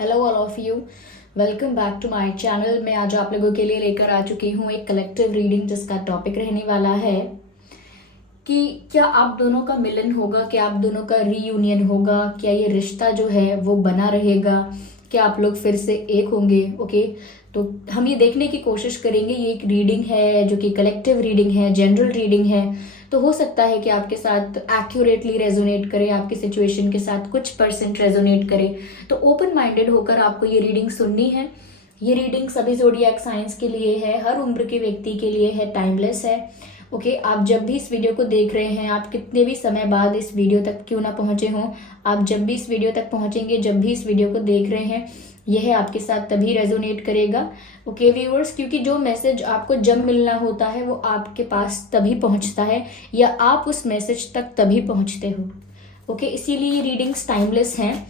Hello all of you, welcome back to my channel. मैं आज आप लोगों के लिए लेकर आ चुकी हूँ एक कलेक्टिव रीडिंग जिसका टॉपिक रहने वाला है कि क्या आप दोनों का मिलन होगा, क्या आप दोनों का रीयूनियन होगा, क्या ये रिश्ता जो है वो बना रहेगा, क्या आप लोग फिर से एक होंगे। ओके, तो हम ये देखने की कोशिश करेंगे। ये एक रीडिंग है जो कि कलेक्टिव रीडिंग है, जनरल रीडिंग है, तो हो सकता है कि आपके साथ एक्यूरेटली रेजोनेट करे, आपकी सिचुएशन के साथ कुछ परसेंट रेजोनेट करे। तो ओपन माइंडेड होकर आपको ये रीडिंग सुननी है। ये रीडिंग सभी ज़ोडिएक साइंस के लिए है, हर उम्र के व्यक्ति के लिए है, टाइमलेस है। ओके, आप जब भी इस वीडियो को देख रहे हैं, आप कितने भी समय बाद इस वीडियो तक क्यों ना पहुंचे हों, आप जब भी इस वीडियो तक पहुंचेंगे, जब भी इस वीडियो को देख रहे हैं, यह आपके साथ तभी रेजोनेट करेगा। ओके व्यूअर्स, क्योंकि जो मैसेज आपको जब मिलना होता है वो आपके पास तभी पहुंचता है या आप उस मैसेज तक तभी पहुंचते हो। ओके, इसीलिए ये रीडिंग्स टाइमलेस हैं,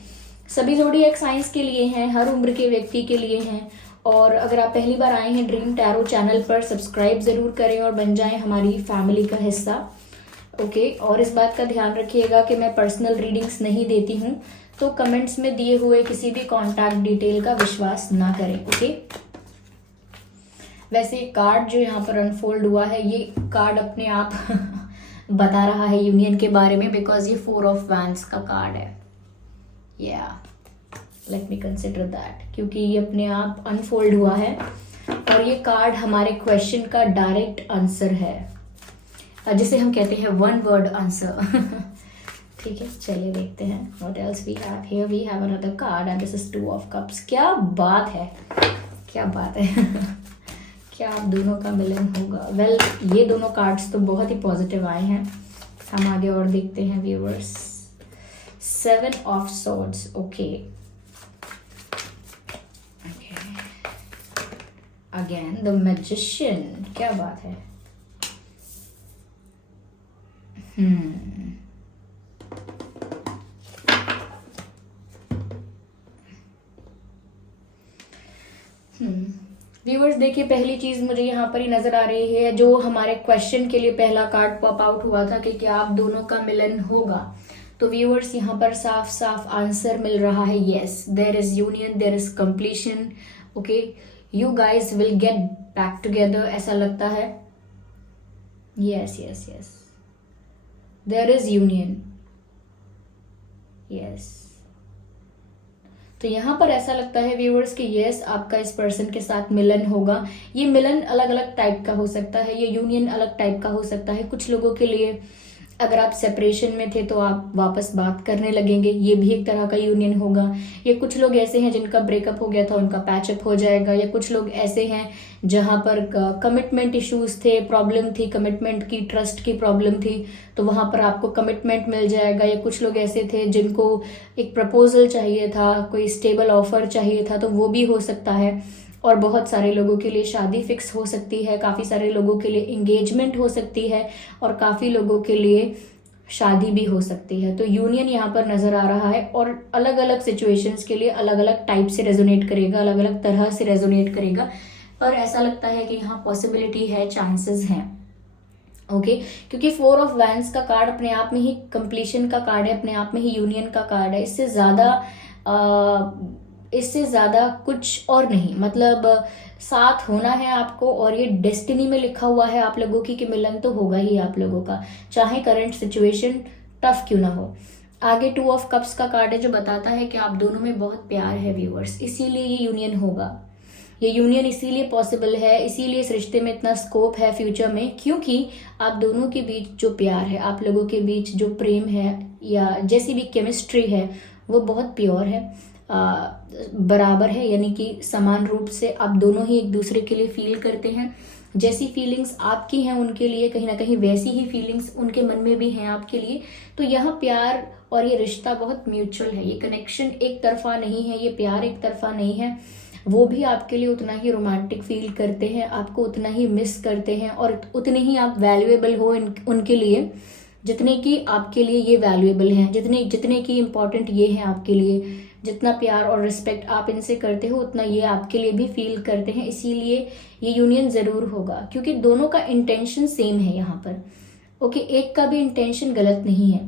सभी ज़ोडिएक साइंस के लिए हैं, हर उम्र के व्यक्ति के लिए हैं। और अगर आप पहली बार आए हैं ड्रीम टैरो चैनल पर, सब्सक्राइब ज़रूर करें और बन जाएं हमारी फैमिली का हिस्सा। ओके, और इस बात का ध्यान रखिएगा कि मैं पर्सनल रीडिंग्स नहीं देती हूँ, तो कमेंट्स में दिए हुए किसी भी कॉन्टैक्ट डिटेल का विश्वास ना करें। ओके, वैसे कार्ड जो यहाँ पर अनफोल्ड हुआ है, ये कार्ड अपने आप बता रहा है यूनियन के बारे में, बिकॉज ये 4 ऑफ वैंड्स का कार्ड है। लेट मी कंसिडर दैट, क्योंकि ये अपने आप अनफोल्ड हुआ है और ये कार्ड हमारे क्वेश्चन का डायरेक्ट आंसर है, जिसे हम कहते हैं वन वर्ड आंसर। ठीक है, चलिए देखते हैं what else we have here. We have another card and this is 2 of cups. क्या बात है, क्या बात है। क्या आप दोनों का मिलन होगा? वेल, ये दोनों कार्ड्स तो बहुत ही पॉजिटिव आए हैं। हम आगे और देखते हैं viewers. 7 of swords. Okay, again the magician. क्या बात है। व्यूअर्स देखिए, पहली चीज मुझे यहाँ पर ही नजर आ रही है, जो हमारे क्वेश्चन के लिए पहला कार्ड पॉप आउट हुआ था कि क्या आप दोनों का मिलन होगा, तो व्यूअर्स यहाँ पर साफ साफ आंसर मिल रहा है, yes, there is union, there is completion. Okay, you guys will get back together, ऐसा लगता है। Yes yes yes, there is union, yes. तो यहाँ पर ऐसा लगता है व्यूअर्स कि यस, आपका इस पर्सन के साथ मिलन होगा। ये मिलन अलग अलग टाइप का हो सकता है, ये यूनियन अलग टाइप का हो सकता है। कुछ लोगों के लिए अगर आप सेपरेशन में थे तो आप वापस बात करने लगेंगे, ये भी एक तरह का यूनियन होगा। या कुछ लोग ऐसे हैं जिनका ब्रेकअप हो गया था, उनका पैचअप हो जाएगा। या कुछ लोग ऐसे हैं जहां पर कमिटमेंट इश्यूज थे, प्रॉब्लम थी कमिटमेंट की, ट्रस्ट की प्रॉब्लम थी, तो वहां पर आपको कमिटमेंट मिल जाएगा। या कुछ लोग ऐसे थे जिनको एक प्रपोजल चाहिए था, कोई स्टेबल ऑफर चाहिए था, तो वो भी हो सकता है। और बहुत सारे लोगों के लिए शादी फिक्स हो सकती है, काफ़ी सारे लोगों के लिए इंगेजमेंट हो सकती है और काफ़ी लोगों के लिए शादी भी हो सकती है। तो यूनियन यहाँ पर नज़र आ रहा है और अलग अलग सिचुएशंस के लिए अलग अलग टाइप से रेजोनेट करेगा, अलग अलग तरह से रेजोनेट करेगा। पर ऐसा लगता है कि यहाँ पॉसिबिलिटी है, चांसेस हैं। ओके, क्योंकि 4 ऑफ वैंड्स का कार्ड अपने आप में ही कंप्लीशन का कार्ड है, अपने आप में ही यूनियन का कार्ड है। इससे ज़्यादा कुछ और नहीं, मतलब साथ होना है आपको और ये डेस्टिनी में लिखा हुआ है आप लोगों की कि मिलन तो होगा ही आप लोगों का, चाहे करंट सिचुएशन टफ क्यों ना हो। आगे 2 ऑफ कप्स का कार्ड है जो बताता है कि आप दोनों में बहुत प्यार है व्यूअर्स, इसीलिए ये यूनियन होगा। ये यूनियन इसीलिए पॉसिबल है, इसीलिए इस रिश्ते में इतना स्कोप है फ्यूचर में, क्योंकि आप दोनों के बीच जो प्यार है, आप लोगों के बीच जो प्रेम है या जैसी भी केमिस्ट्री है वो बहुत प्योर है, बराबर है, यानी कि समान रूप से आप दोनों ही एक दूसरे के लिए फील करते हैं। जैसी फीलिंग्स आपकी हैं उनके लिए, कहीं ना कहीं वैसी ही फीलिंग्स उनके मन में भी हैं आपके लिए। तो यहाँ प्यार और ये रिश्ता बहुत म्यूचुअल है, ये कनेक्शन एक तरफा नहीं है, ये प्यार एक तरफा नहीं है। वो भी आपके लिए उतना ही रोमांटिक फील करते हैं, आपको उतना ही मिस करते हैं और उतने ही आप वैल्यूएबल हो उनके लिए जितने कि आपके लिए ये वैल्यूएबल हैं, जितने की इम्पोर्टेंट ये हैं आपके लिए। जितना प्यार और रिस्पेक्ट आप इनसे करते हो उतना ये आपके लिए भी फील करते हैं, इसीलिए ये यूनियन ज़रूर होगा, क्योंकि दोनों का इंटेंशन सेम है यहाँ पर। ओके, एक का भी इंटेंशन गलत नहीं है।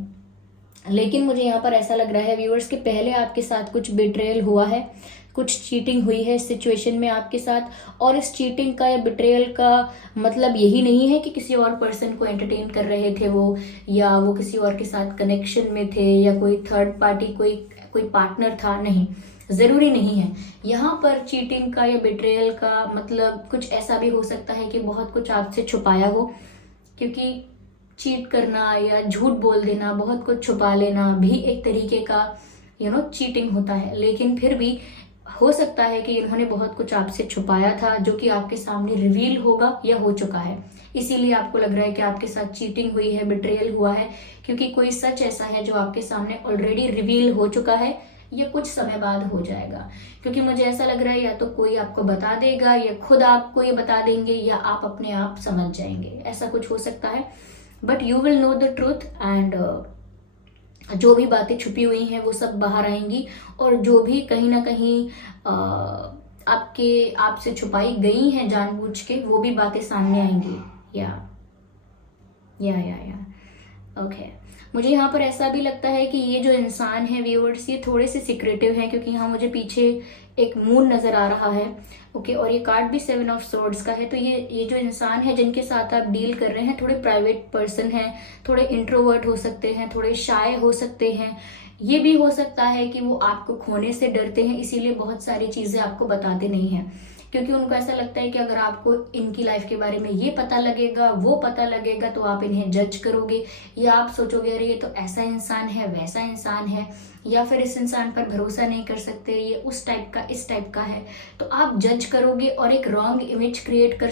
लेकिन मुझे यहाँ पर ऐसा लग रहा है व्यूअर्स कि पहले आपके साथ कुछ बिट्रेयल हुआ है, कुछ चीटिंग हुई है इस सिचुएशन में आपके साथ। और इस चीटिंग का या बिट्रेयल का मतलब यही नहीं है कि किसी और पर्सन को एंटरटेन कर रहे थे वो, या वो किसी और के साथ कनेक्शन में थे, या कोई थर्ड पार्टी कोई पार्टनर था। नहीं, जरूरी नहीं है। यहाँ पर चीटिंग का या बिट्रेयल का मतलब कुछ ऐसा भी हो सकता है कि बहुत कुछ आपसे छुपाया हो, क्योंकि चीट करना या झूठ बोल देना, बहुत कुछ छुपा लेना भी एक तरीके का चीटिंग होता है। लेकिन फिर भी हो सकता है कि इन्होंने बहुत कुछ आपसे छुपाया था जो कि आपके सामने रिवील होगा या हो चुका है, इसीलिए आपको लग रहा है कि आपके साथ चीटिंग हुई है, बिट्रेयल हुआ है, क्योंकि कोई सच ऐसा है जो आपके सामने ऑलरेडी रिवील हो चुका है या कुछ समय बाद हो जाएगा। क्योंकि मुझे ऐसा लग रहा है या तो कोई आपको बता देगा, या खुद आपको ये बता देंगे, या आप अपने आप समझ जाएंगे, ऐसा कुछ हो सकता है। But you will know the truth, and जो भी बातें छुपी हुई हैं वो सब बाहर आएंगी, और जो भी कहीं ना कहीं आपसे छुपाई गई हैं जानबूझ के, वो भी बातें सामने आएंगी। या ओके। मुझे यहाँ पर ऐसा भी लगता है कि ये जो इंसान है व्यूअर्स, ये थोड़े से सिक्रेटिव हैं, क्योंकि यहाँ मुझे पीछे एक मून नजर आ रहा है। ओके, और ये कार्ड भी 7 ऑफ सोर्ड्स का है। तो ये जो इंसान है जिनके साथ आप डील कर रहे हैं, थोड़े प्राइवेट पर्सन हैं, थोड़े इंट्रोवर्ट हो सकते हैं, थोड़े शाय हो सकते हैं। ये भी हो सकता है कि वो आपको खोने से डरते हैं, इसीलिए बहुत सारी चीजें आपको बताते नहीं हैं, क्योंकि उनको ऐसा लगता है कि अगर आपको इनकी लाइफ के बारे में ये पता लगेगा, वो पता लगेगा, तो आप इन्हें जज करोगे, या आप सोचोगे अरे ये तो ऐसा इंसान है, वैसा इंसान है, या फिर इस इंसान पर भरोसा नहीं कर सकते, ये उस टाइप का, इस टाइप का है। तो आप जज करोगे और एक रॉन्ग इमेज क्रिएट कर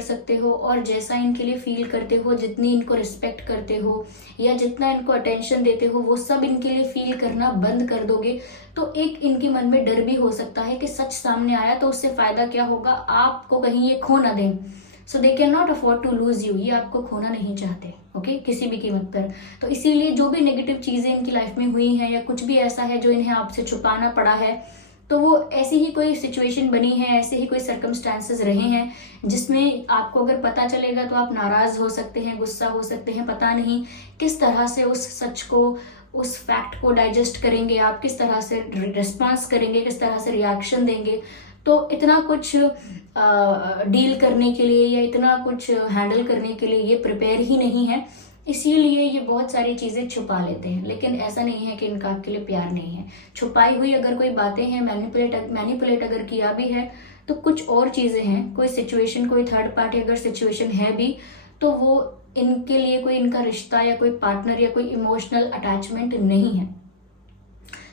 सकते हो, और जैसा इनके लिए फील करते हो, जितनी इनको रिस्पेक्ट करते हो या जितना इनको अटेंशन देते हो, वो सब इनके लिए फील करना बंद कर दोगे। तो एक इनके मन में डर भी हो सकता है कि सच सामने आया तो उससे फायदा क्या होगा, आपको कहीं ये खो ना दें। So they can not afford to lose you, ये आपको खोना नहीं चाहते, ओके, किसी भी कीमत पर। तो इसीलिए जो भी नेगेटिव चीजें इनकी लाइफ में हुई हैं, या कुछ भी ऐसा है जो इन्हें आपसे छुपाना पड़ा है, तो वो ऐसी ही कोई सिचुएशन बनी है, ऐसे ही कोई सर्कमस्टांसेस रहे हैं जिसमें आपको अगर पता चलेगा तो आप नाराज हो सकते हैं, गुस्सा हो सकते हैं, पता नहीं किस तरह से उस सच को, उस फैक्ट को डाइजेस्ट करेंगे आप, किस तरह से रिस्पॉन्स करेंगे, किस तरह से रिएक्शन देंगे। तो इतना कुछ डील करने के लिए या इतना कुछ हैंडल करने के लिए ये प्रिपेयर ही नहीं है, इसीलिए ये बहुत सारी चीजें छुपा लेते हैं। लेकिन ऐसा नहीं है कि इनका आपके लिए प्यार नहीं है। छुपाई हुई अगर कोई बातें हैं, मैनिपुलेट अगर किया भी है, तो कुछ और चीजें हैं, कोई सिचुएशन, कोई थर्ड पार्टी अगर सिचुएशन है भी, तो वो इनके लिए कोई इनका रिश्ता या कोई पार्टनर या कोई इमोशनल अटैचमेंट नहीं है।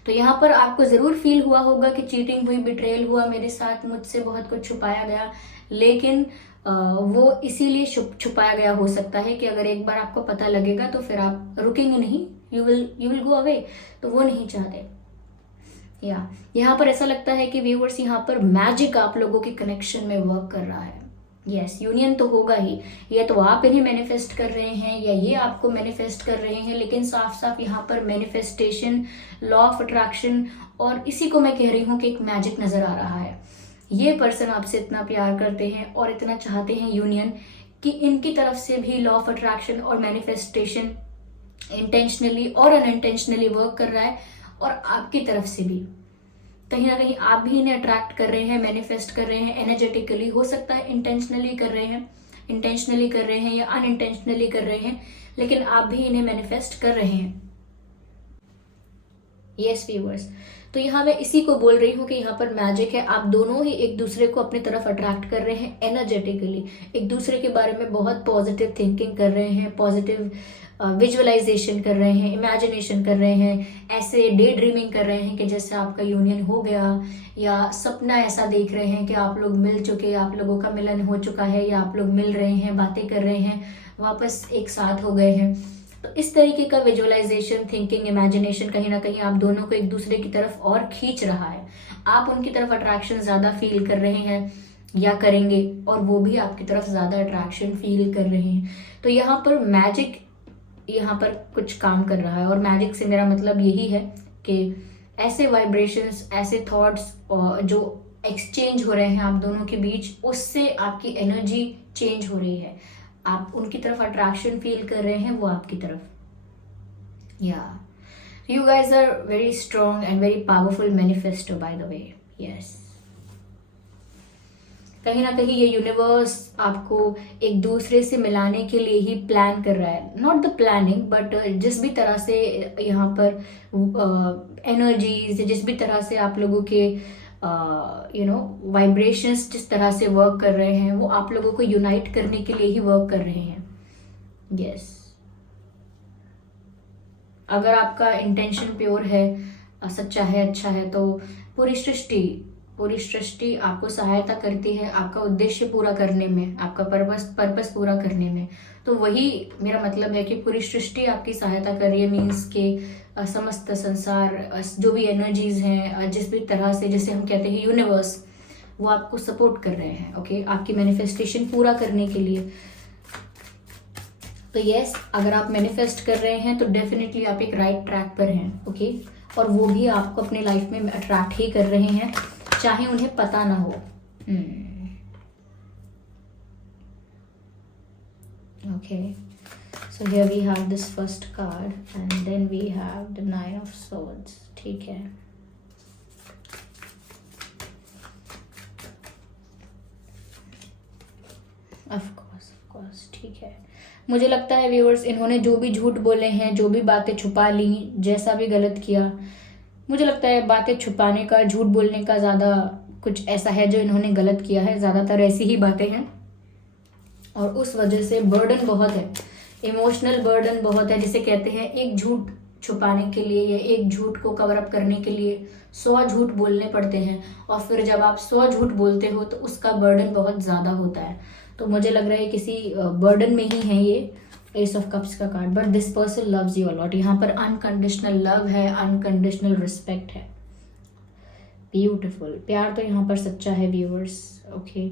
तो यहाँ पर आपको जरूर फील हुआ होगा कि चीटिंग हुई, बिट्रेयल हुआ मेरे साथ, मुझसे बहुत कुछ छुपाया गया, लेकिन वो इसीलिए छुपाया गया हो सकता है कि अगर एक बार आपको पता लगेगा तो फिर आप रुकेंगे नहीं, यू विल गो अवे। तो वो नहीं चाहते। या यहाँ पर ऐसा लगता है कि व्यूअर्स, यहाँ पर मैजिक आप लोगों के कनेक्शन में वर्क कर रहा है। यस, यूनियन तो होगा ही, या तो आप इन्हें मैनिफेस्ट कर रहे हैं या ये आपको मैनिफेस्ट कर रहे हैं, लेकिन साफ साफ यहाँ पर मैनिफेस्टेशन, लॉ ऑफ अट्रैक्शन, और इसी को मैं कह रही हूँ कि एक मैजिक नजर आ रहा है। ये पर्सन आपसे इतना प्यार करते हैं और इतना चाहते हैं यूनियन, कि इनकी तरफ से भी लॉ ऑफ अट्रैक्शन और मैनिफेस्टेशन इंटेंशनली और अनइंटेंशनली वर्क कर रहा है, और आपकी तरफ से भी कहीं ना कहीं आप भी इन्हें अट्रैक्ट कर रहे हैं, मैनिफेस्ट कर रहे हैं एनर्जेटिकली। हो सकता है इंटेंशनली कर रहे हैं या अनइंटेंशनली कर रहे हैं, लेकिन आप भी इन्हें मैनिफेस्ट कर रहे हैं। यस व्यूअर्स, तो यहाँ मैं इसी को बोल रही हूँ कि यहाँ पर मैजिक है। आप दोनों ही एक दूसरे को अपनी तरफ अट्रैक्ट कर रहे हैं एनर्जेटिकली, एक दूसरे के बारे में बहुत पॉजिटिव थिंकिंग कर रहे हैं, पॉजिटिव विजुअलाइजेशन कर रहे हैं, इमेजिनेशन कर रहे हैं, ऐसे डे ड्रीमिंग कर रहे हैं कि जैसे आपका यूनियन हो गया, या सपना ऐसा देख रहे हैं कि आप लोग मिल चुके, आप लोगों का मिलन हो चुका है, या आप लोग मिल रहे हैं, बातें कर रहे हैं, वापस एक साथ हो गए हैं। तो इस तरीके का विजुअलाइजेशन, थिंकिंग, इमेजिनेशन कहीं ना कहीं आप दोनों को एक दूसरे की तरफ और खींच रहा है। आप उनकी तरफ अट्रैक्शन ज्यादा फील कर रहे हैं या करेंगे, और वो भी आपकी तरफ ज्यादा अट्रैक्शन फील कर रहे हैं। तो यहाँ पर मैजिक यहाँ पर कुछ काम कर रहा है, और मैजिक से मेरा मतलब यही है कि ऐसे वाइब्रेशंस, ऐसे थॉट्स जो एक्सचेंज हो रहे हैं आप दोनों के बीच, उससे आपकी एनर्जी चेंज हो रही है। आप उनकी तरफ अट्रैक्शन फील कर रहे हैं, वो आपकी तरफ। Yeah. You guys are very strong and very powerful manifesto, by the way. Yes. कहीं ना कहीं ये यूनिवर्स आपको एक दूसरे से मिलाने के लिए ही प्लान कर रहा है. नॉट द प्लानिंग, बट जिस भी तरह से यहाँ पर एनर्जीज, जिस भी तरह से आप लोगों के वाइब्रेशंस जिस तरह से वर्क कर रहे हैं, वो आप लोगों को यूनाइट करने के लिए ही वर्क कर रहे हैं. यस. अगर आपका इंटेंशन प्योर है, सच्चा है, अच्छा है, तो पूरी सृष्टि आपको सहायता करती है आपका उद्देश्य पूरा करने में, आपका पर्पस पूरा करने में. तो वही मेरा मतलब है कि पूरी सृष्टि आपकी सहायता कर रही है. मीन्स के समस्त संसार, जो भी एनर्जीज हैं, जिस भी तरह से, जैसे हम कहते हैं यूनिवर्स, वो आपको सपोर्ट कर रहे हैं. ओके, आपकी मैनिफेस्टेशन पूरा करने के लिए. तो यस, अगर आप मैनिफेस्ट कर रहे हैं तो डेफिनेटली आप एक राइट ट्रैक पर हैं. ओके, और वो भी आपको अपने लाइफ में अट्रैक्ट ही कर रहे हैं, चाहे उन्हें पता ना हो. Okay, so here we have this first card and then we have the 9 of swords. ठीक है. ऑफ कोर्स, ठीक है. मुझे लगता है व्यूअर्स, इन्होंने जो भी झूठ बोले हैं, जो भी बातें छुपा ली, जैसा भी गलत किया, मुझे लगता है बातें छुपाने का, झूठ बोलने का ज़्यादा कुछ ऐसा है जो इन्होंने गलत किया है. ज़्यादातर ऐसी ही बातें हैं और उस वजह से बर्डन बहुत है, इमोशनल बर्डन बहुत है. जिसे कहते हैं एक झूठ छुपाने के लिए या एक झूठ को कवर अप करने के लिए 100 झूठ बोलने पड़ते हैं, और फिर जब आप 100 झूठ बोलते हो तो उसका बर्डन बहुत ज़्यादा होता है. तो मुझे लग रहा है किसी बर्डन में ही है ये एस ऑफ कप्स का card. But this person loves you a lot. यहाँ पर अनकंडीशनल लव है, अनकंडीशनल रिस्पेक्ट है. ब्यूटिफुल. प्यार तो यहाँ पर सच्चा है व्यूअर्स. ओके,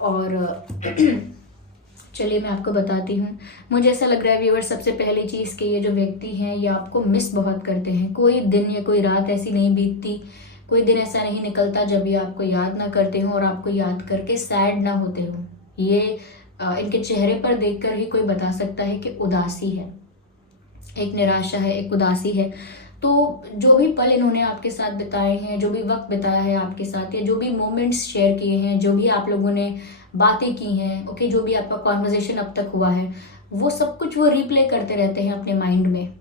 और चलिए मैं आपको बताती हूँ. मुझे ऐसा लग रहा है व्यूअर्स, सबसे पहली चीज़ कि ये जो व्यक्ति हैं ये आपको मिस बहुत करते हैं. कोई दिन या कोई रात ऐसी नहीं बीतती, कोई दिन ऐसा नहीं निकलता जब ये आपको याद ना करते हो और आपको याद करके सैड ना होते हो. ये इनके चेहरे पर देखकर ही कोई बता सकता है कि उदासी है, एक निराशा है, एक उदासी है. तो जो भी पल इन्होंने आपके साथ बिताए हैं, जो भी वक्त बिताया है आपके साथ, या जो भी मोमेंट्स शेयर किए हैं, जो भी आप लोगों ने बातें की हैं, ओके, जो भी आपका कॉन्वर्जेशन अब तक हुआ है, वो सब कुछ वो रिप्ले करते रहते हैं अपने माइंड में,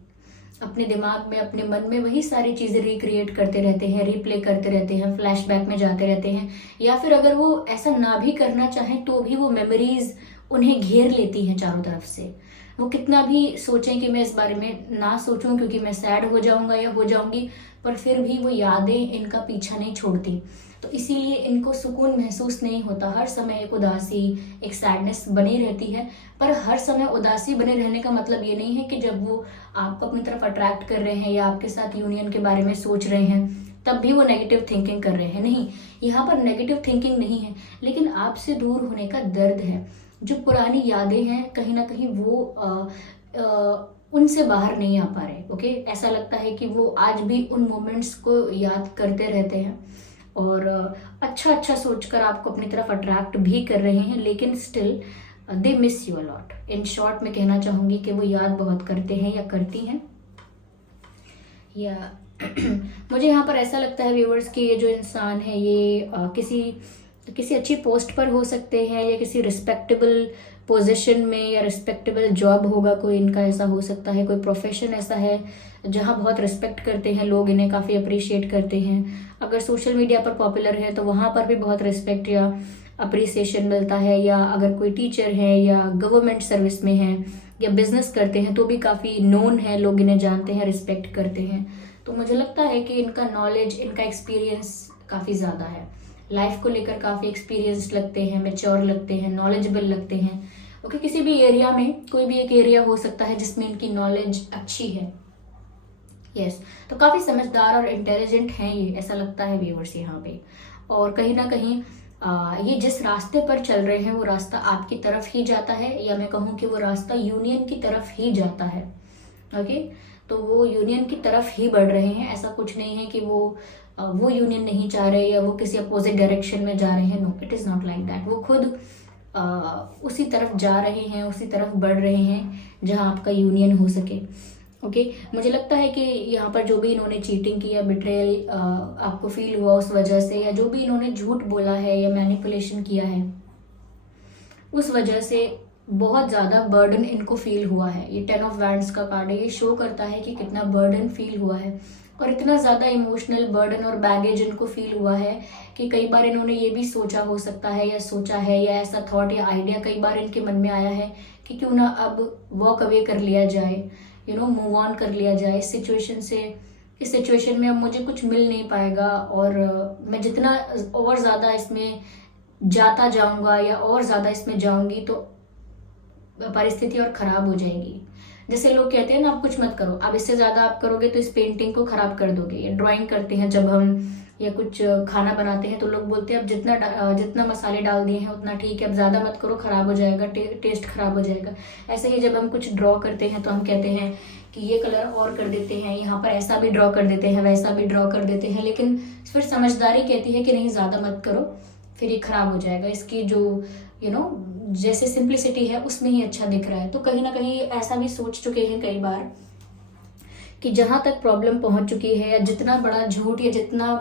अपने दिमाग में, अपने मन में. वही सारी चीज़ें रिक्रिएट करते रहते हैं, रिप्ले करते रहते हैं, फ्लैशबैक में जाते रहते हैं. या फिर अगर वो ऐसा ना भी करना चाहें तो भी वो मेमोरीज उन्हें घेर लेती हैं चारों तरफ से. वो कितना भी सोचें कि मैं इस बारे में ना सोचूं क्योंकि मैं सैड हो जाऊंगा या हो जाऊंगी, पर फिर भी वो यादें इनका पीछा नहीं छोड़ती. तो इसीलिए इनको सुकून महसूस नहीं होता. हर समय एक उदासी, एक सैडनेस बनी रहती है. पर हर समय उदासी बने रहने का मतलब ये नहीं है कि जब वो आपको अपनी तरफ अट्रैक्ट कर रहे हैं या आपके साथ यूनियन के बारे में सोच रहे हैं तब भी वो नेगेटिव थिंकिंग कर रहे हैं. नहीं, यहाँ पर नेगेटिव थिंकिंग नहीं है, लेकिन आपसे दूर होने का दर्द है. जो पुरानी यादें हैं कहीं ना कहीं वो उनसे बाहर नहीं आ पा रहे. ओके, ऐसा लगता है कि वो आज भी उन मोमेंट्स को याद करते रहते हैं और अच्छा सोचकर आपको अपनी तरफ अट्रैक्ट भी कर रहे हैं, लेकिन still they miss you a lot. In short मैं कहना चाहूंगी कि वो याद बहुत करते हैं या करती हैं. या मुझे यहाँ पर ऐसा लगता है व्यूअर्स कि ये जो इंसान है ये किसी अच्छी पोस्ट पर हो सकते हैं या किसी रिस्पेक्टेबल पोजीशन में या रिस्पेक्टेबल जॉब होगा कोई इनका, ऐसा हो सकता है. कोई प्रोफेशन ऐसा है जहाँ बहुत रिस्पेक्ट करते हैं लोग, इन्हें काफ़ी अप्रिशिएट करते हैं. अगर सोशल मीडिया पर पॉपुलर है तो वहाँ पर भी बहुत रिस्पेक्ट या अप्रिसिएशन मिलता है. या अगर कोई टीचर है या गवर्नमेंट सर्विस में है या बिजनेस करते हैं तो भी काफ़ी नोन है, लोग इन्हें जानते हैं, रिस्पेक्ट करते हैं. तो मुझे लगता है कि इनका नॉलेज, इनका एक्सपीरियंस काफ़ी ज़्यादा है. लाइफ को लेकर काफ़ी एक्सपीरियंस लगते हैं, मैच्योर लगते हैं, नॉलेजेबल लगते हैं. ओके, किसी भी एरिया में कोई भी एक एरिया हो सकता है जिसमें इनकी नॉलेज अच्छी है. यस, तो काफ़ी समझदार और इंटेलिजेंट हैं ये, ऐसा लगता है व्यूअर्स यहाँ पे. और कहीं ना कहीं ये जिस रास्ते पर चल रहे हैं वो रास्ता आपकी तरफ ही जाता है, या मैं कहूँ कि वो रास्ता यूनियन की तरफ ही जाता है. ओके, तो वो यूनियन की तरफ ही बढ़ रहे हैं. ऐसा कुछ नहीं है कि वो यूनियन नहीं चाह रहे या वो किसी अपोजिट डायरेक्शन में जा रहे हैं. No, it is not like that. वो खुद उसी तरफ जा रहे हैं, उसी तरफ बढ़ रहे हैं जहां आपका यूनियन हो सके. ओके मुझे लगता है कि यहाँ पर जो भी इन्होंने चीटिंग किया, बिट्रेयल आपको फील हुआ उस वजह से, या जो भी इन्होंने झूठ बोला है या मैनिपुलेशन किया है उस वजह से बहुत ज़्यादा बर्डन इनको फील हुआ है। ये 10 ऑफ वैंड्स का कार्ड है, ये शो करता है कि कितना बर्डन फील हुआ है और इतना ज़्यादा इमोशनल बर्डन और बैगेज इनको फील हुआ है कि कई बार इन्होंने ये भी सोचा हो सकता है या सोचा है, या ऐसा थॉट या आइडिया कई बार इनके मन में आया है कि क्यों ना अब वॉक अवे कर लिया जाए, मूव ऑन कर लिया जाए इस सिचुएशन से। इस सिचुएशन में अब मुझे कुछ मिल नहीं पाएगा और मैं जितना और ज़्यादा इसमें जाता जाऊंगा या और ज़्यादा इसमें जाऊंगी तो परिस्थिति और ख़राब हो जाएगी। जैसे लोग कहते हैं ना, आप कुछ मत करो, अब इससे ज़्यादा आप करोगे तो इस पेंटिंग को ख़राब कर दोगे। ये ड्राइंग करते हैं जब हम, या कुछ खाना बनाते हैं तो लोग बोलते हैं अब जितना मसाले डाल दिए हैं उतना ठीक है, अब ज़्यादा मत करो, ख़राब हो जाएगा, टेस्ट ख़राब हो जाएगा। ऐसे ही जब हम कुछ ड्रॉ करते हैं तो हम कहते हैं कि ये कलर और कर देते हैं, यहाँ पर ऐसा भी ड्रॉ कर देते हैं, वैसा भी ड्रॉ कर देते हैं, लेकिन फिर समझदारी कहती है कि नहीं, ज़्यादा मत करो, फिर ये ख़राब हो जाएगा। इसकी जो जैसे सिंप्लिसिटी है उसमें ही अच्छा दिख रहा है। तो कहीं ना कहीं ऐसा भी सोच चुके हैं कई बार कि जहाँ तक प्रॉब्लम पहुँच चुकी है, या जितना बड़ा झूठ या जितना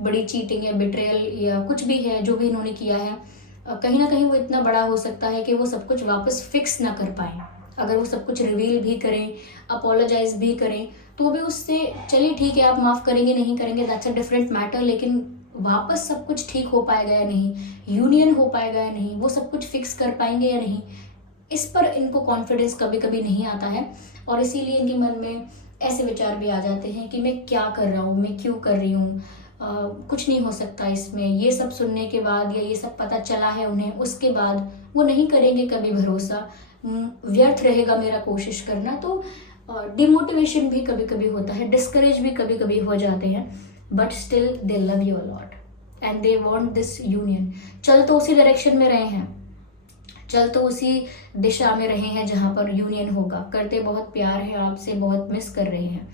बड़ी चीटिंग या बिट्रेयल या कुछ भी है जो भी इन्होंने किया है, कहीं ना कहीं वो इतना बड़ा हो सकता है कि वो सब कुछ वापस फिक्स ना कर पाए। अगर वो सब कुछ रिवील भी करें, अपोलोजाइज भी करें, तो भी उससे चलिए ठीक है, आप माफ़ करेंगे नहीं करेंगे दैट्स अ डिफरेंट मैटर, लेकिन वापस सब कुछ ठीक हो पाएगा या नहीं, यूनियन हो पाएगा या नहीं, वो सब कुछ फिक्स कर पाएंगे या नहीं, इस पर इनको कॉन्फिडेंस कभी कभी नहीं आता है। और इसीलिए इनके मन में ऐसे विचार भी आ जाते हैं कि मैं क्या कर रहा हूँ, मैं क्यों कर रही हूँ, कुछ नहीं हो सकता इसमें। ये सब सुनने के बाद या ये सब पता चला है उन्हें, उसके बाद वो नहीं करेंगे कभी भरोसा, व्यर्थ रहेगा मेरा कोशिश करना। तो डिमोटिवेशन भी कभी कभी होता है, डिस्करेज भी कभी कभी हो जाते हैं, but still they love you a lot and they want this union. चल तो उसी डायरेक्शन में रहे हैं, चल तो उसी दिशा में रहे हैं जहाँ पर यूनियन होगा, करते बहुत प्यार है आपसे, बहुत मिस कर रहे हैं।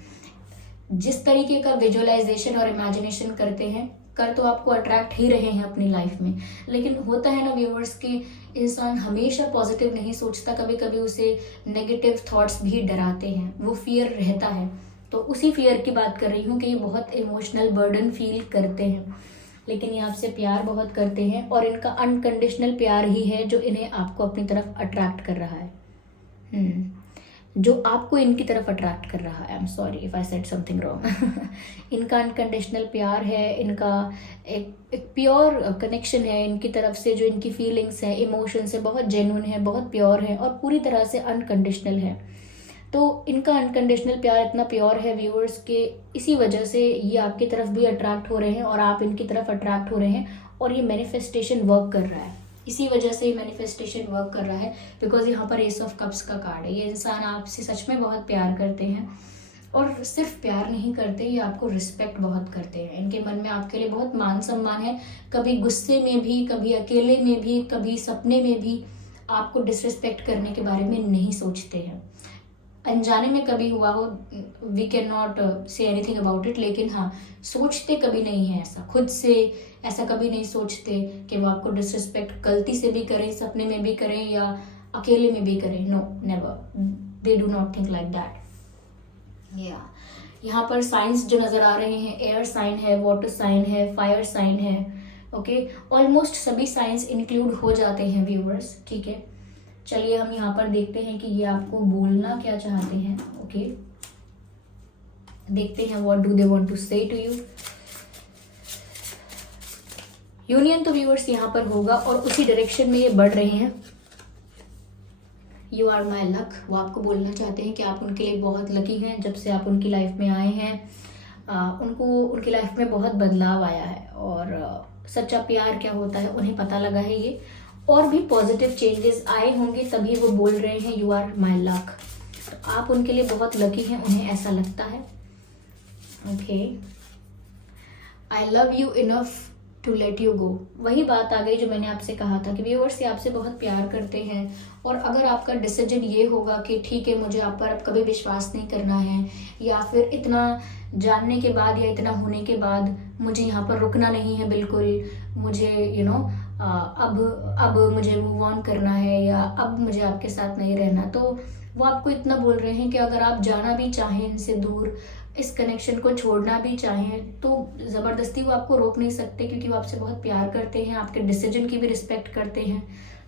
जिस तरीके का विजुअलाइजेशन और इमेजिनेशन करते हैं, कर तो आपको अट्रैक्ट ही रहे हैं अपनी लाइफ में, लेकिन होता है ना व्यूअर्स कि इंसान हमेशा पॉजिटिव नहीं सोचता, कभी कभी उसे नेगेटिव थॉट्स भी डराते हैं, वो फियर रहता है। तो उसी फियर की बात कर रही हूँ कि ये बहुत इमोशनल बर्डन फील करते हैं, लेकिन ये आपसे प्यार बहुत करते हैं और इनका अनकंडीशनल प्यार ही है जो इन्हें आपको अपनी तरफ अट्रैक्ट कर रहा है, जो आपको इनकी तरफ अट्रैक्ट कर रहा है। I am sorry if I said something wrong. इनका अनकंडीशनल प्यार है, इनका एक प्योर कनेक्शन है इनकी तरफ से, जो इनकी फीलिंग्स है, इमोशंस है, बहुत जेन्युइन है, बहुत प्योर है और पूरी तरह से अनकंडीशनल है। तो इनका अनकंडीशनल प्यार इतना प्योर है व्यूअर्स के, इसी वजह से ये आपकी तरफ भी अट्रैक्ट हो रहे हैं और आप इनकी तरफ अट्रैक्ट हो रहे हैं, और ये मैनिफेस्टेशन वर्क कर रहा है। इसी वजह से मैनिफेस्टेशन वर्क कर रहा है बिकॉज यहाँ पर एस ऑफ कप्स का कार्ड है। ये इंसान आपसे सच में बहुत प्यार करते हैं, और सिर्फ प्यार नहीं करते, ये आपको रिस्पेक्ट बहुत करते हैं। इनके मन में आपके लिए बहुत मान सम्मान है, कभी गुस्से में भी, कभी अकेले में भी, कभी सपने में भी आपको डिसरिस्पेक्ट करने के बारे में नहीं सोचते हैं। अनजाने में कभी हुआ हो, we can not say anything about it, लेकिन हाँ, सोचते कभी नहीं है ऐसा, खुद से ऐसा कभी नहीं सोचते कि वो आपको डिसरिस्पेक्ट गलती से भी करें, सपने में भी करें या अकेले में भी करें। No, never, they do not think like that. यहाँ पर साइंस जो नज़र आ रहे हैं, एयर साइन है, वाटर साइन है, फायर साइन है, ओके, ऑलमोस्ट सभी साइंस इंक्लूड हो जाते हैं व्यूअर्स, ठीक है। चलिए हम यहाँ पर देखते हैं कि ये आपको बोलना क्या चाहते हैं, ओके, देखते हैं what do they want to say to you. Union तो व्यूअर्स यहाँ पर होगा और उसी डायरेक्शन में ये बढ़ रहे हैं। यू आर माई लक, वो आपको बोलना चाहते हैं कि आप उनके लिए बहुत लकी हैं। जब से आप उनकी लाइफ में आए हैं, उनको उनकी लाइफ में बहुत बदलाव आया है, और सच्चा प्यार क्या होता है उन्हें पता लगा है ये, और भी पॉजिटिव चेंजेस आए होंगे तभी वो बोल रहे हैं यू आर माई लक। तो आप उनके लिए बहुत लकी हैं, उन्हें ऐसा लगता है, okay. I love you enough to let you go, वही बात आ गई जो मैंने आपसे कहा था कि व्यूअर्स से आपसे बहुत प्यार करते हैं, और अगर आपका डिसीजन ये होगा कि ठीक है, मुझे आप पर अब कभी विश्वास नहीं करना है, या फिर इतना जानने के बाद या इतना होने के बाद मुझे यहाँ पर रुकना नहीं है बिल्कुल, मुझे अब मुझे मूव ऑन करना है, या अब मुझे आपके साथ नहीं रहना, तो वो आपको इतना बोल रहे हैं कि अगर आप जाना भी चाहें इनसे दूर, इस कनेक्शन को छोड़ना भी चाहें, तो ज़बरदस्ती वो आपको रोक नहीं सकते, क्योंकि वो आपसे बहुत प्यार करते हैं, आपके डिसीजन की भी रिस्पेक्ट करते हैं।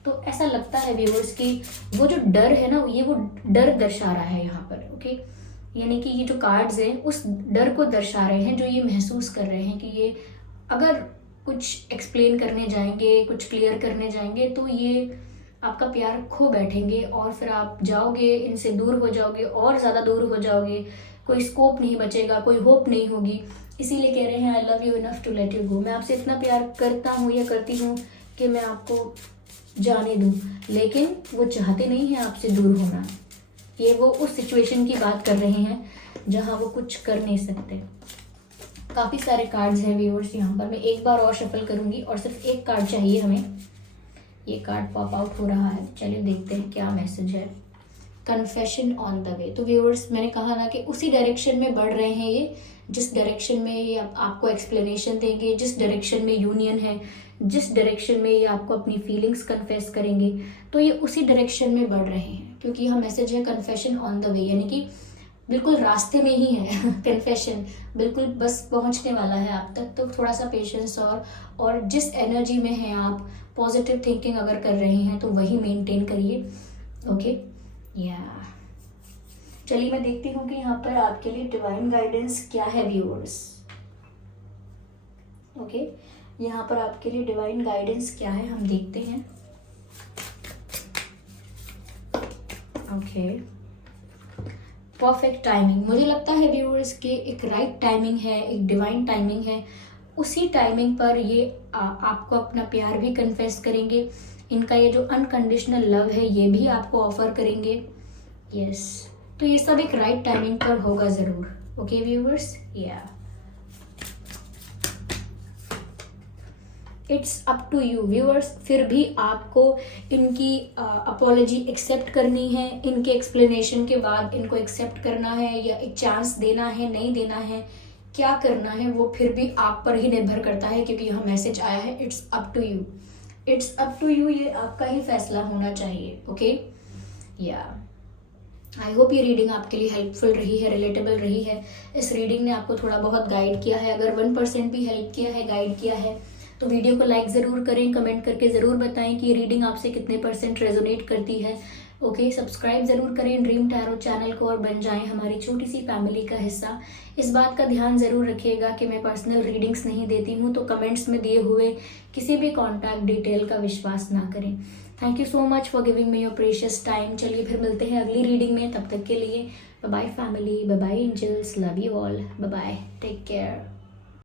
तो ऐसा लगता है व्यूअर्स कि वो जो डर है ना, ये वो डर दर्शा रहा है यहाँ पर। ओके, यानी कि ये जो कार्ड्स हैं उस डर को दर्शा रहे हैं, जो ये महसूस कर रहे हैं कि ये अगर कुछ एक्सप्लेन करने जाएंगे, कुछ क्लियर करने जाएंगे, तो ये आपका प्यार खो बैठेंगे और फिर आप जाओगे, इनसे दूर हो जाओगे और ज़्यादा दूर हो जाओगे, कोई स्कोप नहीं बचेगा, कोई होप नहीं होगी। इसीलिए कह रहे हैं I love you enough to let you go. मैं आपसे इतना प्यार करता हूँ या करती हूँ कि मैं आपको जाने दूँ, लेकिन वो चाहते नहीं हैं आपसे दूर होना। ये वो उस सिचुएशन की बात कर रहे हैं जहाँ वो कुछ कर नहीं सकते। काफ़ी सारे कार्ड्स हैं व्यूअर्स यहाँ पर। मैं एक बार और शफल करूँगी और सिर्फ एक कार्ड चाहिए हमें। ये कार्ड पॉप आउट हो रहा है, चलिए देखते हैं क्या मैसेज है। Confession on the way. तो व्यूअर्स, मैंने कहा ना कि उसी डायरेक्शन में बढ़ रहे हैं ये, जिस डायरेक्शन में ये आपको एक्सप्लेनेशन देंगे, जिस डायरेक्शन में यूनियन है, जिस डायरेक्शन में ये आपको अपनी फीलिंग्स कन्फेस करेंगे, तो ये उसी डायरेक्शन में बढ़ रहे हैं। क्योंकि यहाँ मैसेज है कन्फेशन ऑन द वे, यानी कि बिल्कुल रास्ते में ही है कन्फेशन, बिल्कुल बस पहुंचने वाला है आप तक। तो थोड़ा सा पेशेंस और जिस एनर्जी में हैं आप, पॉजिटिव थिंकिंग अगर कर रहे हैं तो वही मेंटेन करिए। ओके, या चलिए मैं देखती हूँ कि यहाँ पर आपके लिए डिवाइन गाइडेंस क्या है व्यूअर्स। ओके, यहाँ पर आपके लिए डिवाइन गाइडेंस क्या है, हम देखते हैं। Okay, perfect timing. मुझे लगता है व्यूअर्स कि एक राइट टाइमिंग है, एक डिवाइन टाइमिंग है। उसी टाइमिंग पर ये आपको अपना प्यार भी कन्फेस करेंगे। इनका ये जो अनकंडीशनल लव है ये भी आपको ऑफर करेंगे। यस, तो ये सब एक राइट टाइमिंग पर होगा ज़रूर। ओके व्यूअर्स, या it's up to you viewers. फिर भी आपको इनकी अपॉलॉजी एक्सेप्ट करनी है, इनके एक्सप्लेनेशन के बाद इनको एक्सेप्ट करना है या एक चांस देना है, नहीं देना है, क्या करना है, वो फिर भी आप पर ही निर्भर करता है। क्योंकि यहाँ मैसेज आया है it's up to you, it's up to you, ये आपका ही फैसला होना चाहिए। ओके, या आई होप ये रीडिंग आपके लिए हेल्पफुल रही है, रिलेटेबल रही है। इस रीडिंग ने आपको थोड़ा बहुत गाइड किया है। अगर 1% भी हेल्प किया है, गाइड किया है, तो वीडियो को लाइक ज़रूर करें, कमेंट करके ज़रूर बताएं कि ये रीडिंग आपसे कितने % रेजोनेट करती है। ओके, सब्सक्राइब ज़रूर करें ड्रीम टैरो चैनल को और बन जाएं हमारी छोटी सी फैमिली का हिस्सा। इस बात का ध्यान ज़रूर रखिएगा कि मैं पर्सनल रीडिंग्स नहीं देती हूँ, तो कमेंट्स में दिए हुए किसी भी कॉन्टैक्ट डिटेल का विश्वास ना करें। Thank you so much for giving me your precious time. चलिए फिर मिलते हैं अगली रीडिंग में, तब तक के लिए bye bye family, bye bye angels, love you all, bye bye, take care.